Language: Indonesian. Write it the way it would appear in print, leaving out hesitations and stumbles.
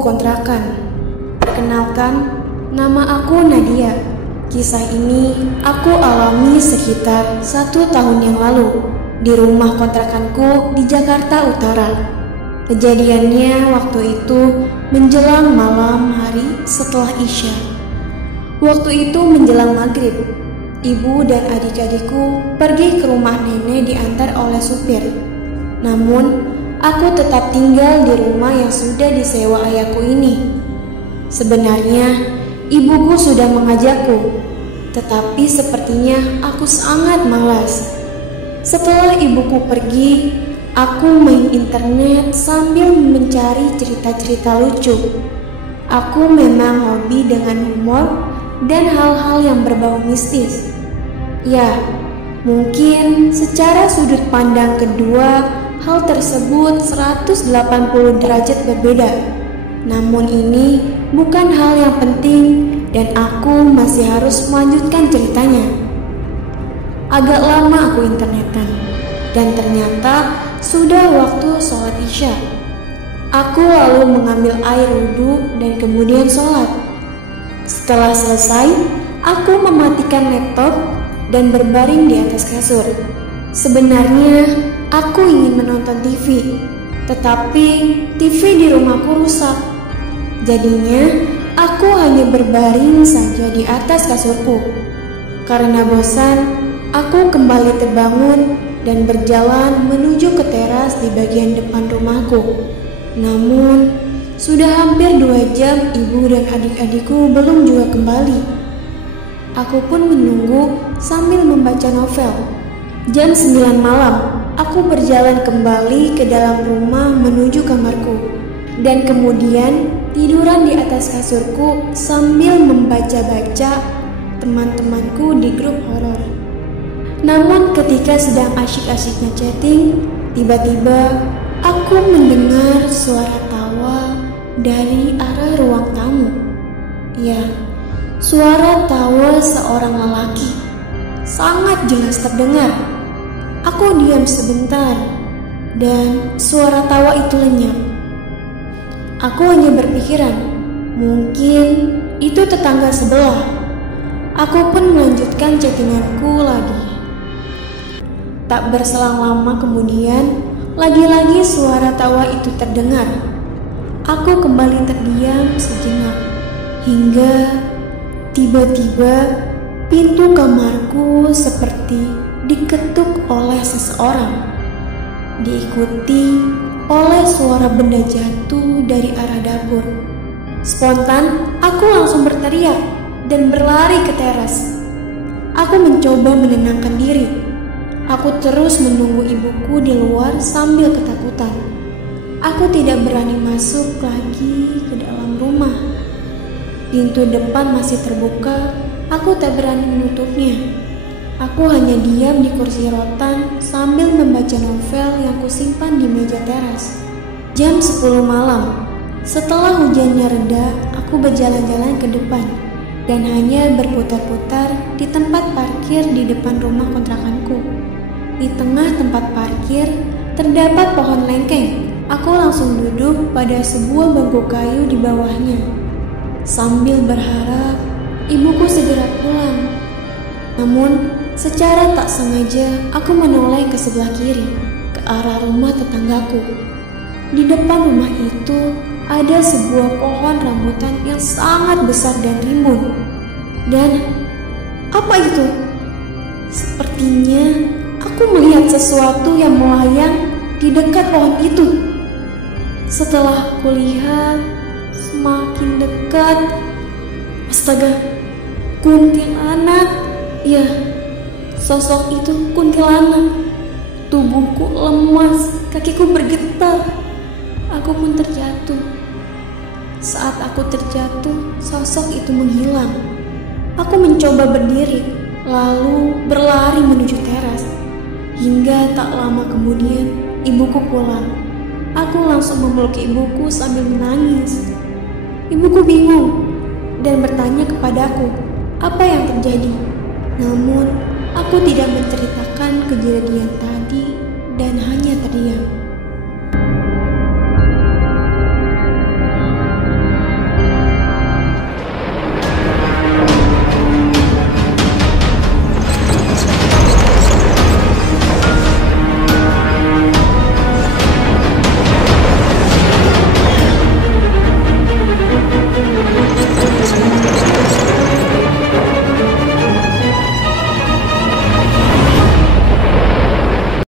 kontrakan. Perkenalkan, nama aku Nadia. Kisah ini aku alami sekitar 1 tahun yang lalu di rumah kontrakanku di Jakarta Utara. Kejadiannya waktu itu menjelang malam hari setelah Isya. Waktu itu menjelang maghrib, ibu dan adik-adikku pergi ke rumah nenek diantar oleh supir. Namun, aku tetap tinggal di rumah yang sudah disewa ayahku ini. Sebenarnya, ibuku sudah mengajakku, tetapi sepertinya aku sangat malas. Setelah ibuku pergi, aku main internet sambil mencari cerita-cerita lucu. Aku memang hobi dengan humor dan hal-hal yang berbau mistis. Ya, mungkin secara sudut pandang kedua, hal tersebut 180 derajat berbeda. Namun ini bukan hal yang penting dan aku masih harus melanjutkan ceritanya. Agak lama aku internetan dan ternyata sudah waktu sholat Isya. Aku lalu mengambil air wudhu dan kemudian sholat. Setelah selesai, aku mematikan laptop dan berbaring di atas kasur. Sebenarnya aku ingin menonton TV, tetapi TV di rumahku rusak. Jadinya aku hanya berbaring saja di atas kasurku. Karena bosan, aku kembali terbangun dan berjalan menuju ke teras di bagian depan rumahku. Namun, sudah hampir 2 jam ibu dan adik-adikku belum juga kembali. Aku pun menunggu sambil membaca novel. Jam 9 malam, aku berjalan kembali ke dalam rumah menuju kamarku. Dan kemudian tiduran di atas kasurku sambil membaca-baca teman-temanku di grup horor. Namun ketika sedang asyik-asyiknya chatting, tiba-tiba aku mendengar suara tawa dari arah ruang tamu. Ya, suara tawa seorang lelaki. Sangat jelas terdengar. Aku diam sebentar dan suara tawa itu lenyap. Aku hanya berpikiran, mungkin itu tetangga sebelah. Aku pun melanjutkan chattinganku lagi. Tak berselang lama kemudian, lagi-lagi suara tawa itu terdengar. Aku kembali terdiam sejenak, hingga tiba-tiba pintu kamarku seperti diketuk oleh seseorang, diikuti oleh suara benda jatuh dari arah dapur. Spontan, aku langsung berteriak dan berlari ke teras. Aku mencoba menenangkan diri. Aku terus menunggu ibuku di luar sambil ketakutan. Aku tidak berani masuk lagi ke dalam rumah. Pintu depan masih terbuka, aku tak berani menutupnya. Aku hanya diam di kursi rotan sambil membaca novel yang kusimpan di meja teras. Jam 10 malam, setelah hujannya reda, aku berjalan-jalan ke depan dan hanya berputar-putar di tempat parkir di depan rumah kontrakanku. Di tengah tempat parkir terdapat pohon lengkeng. Aku langsung duduk pada sebuah bangku kayu di bawahnya, sambil berharap ibuku segera pulang. Namun, secara tak sengaja aku menoleh ke sebelah kiri, ke arah rumah tetanggaku. Di depan rumah itu ada sebuah pohon rambutan yang sangat besar dan rimbun. Dan apa itu? Sepertinya aku melihat sesuatu yang melayang di dekat pohon itu. Setelah kulihat semakin dekat, astaga, kuntilanak. Ya, sosok itu kuntilanak. Tubuhku lemas, kakiku bergetar. Aku pun terjatuh. Saat aku terjatuh, sosok itu menghilang. Aku mencoba berdiri, lalu berlari menuju teras. Hingga tak lama kemudian, ibuku pulang. Aku langsung memeluk ibuku sambil menangis. Ibuku bingung dan bertanya kepadaku apa yang terjadi. Namun, aku tidak menceritakan kejadian tadi dan hanya terdiam.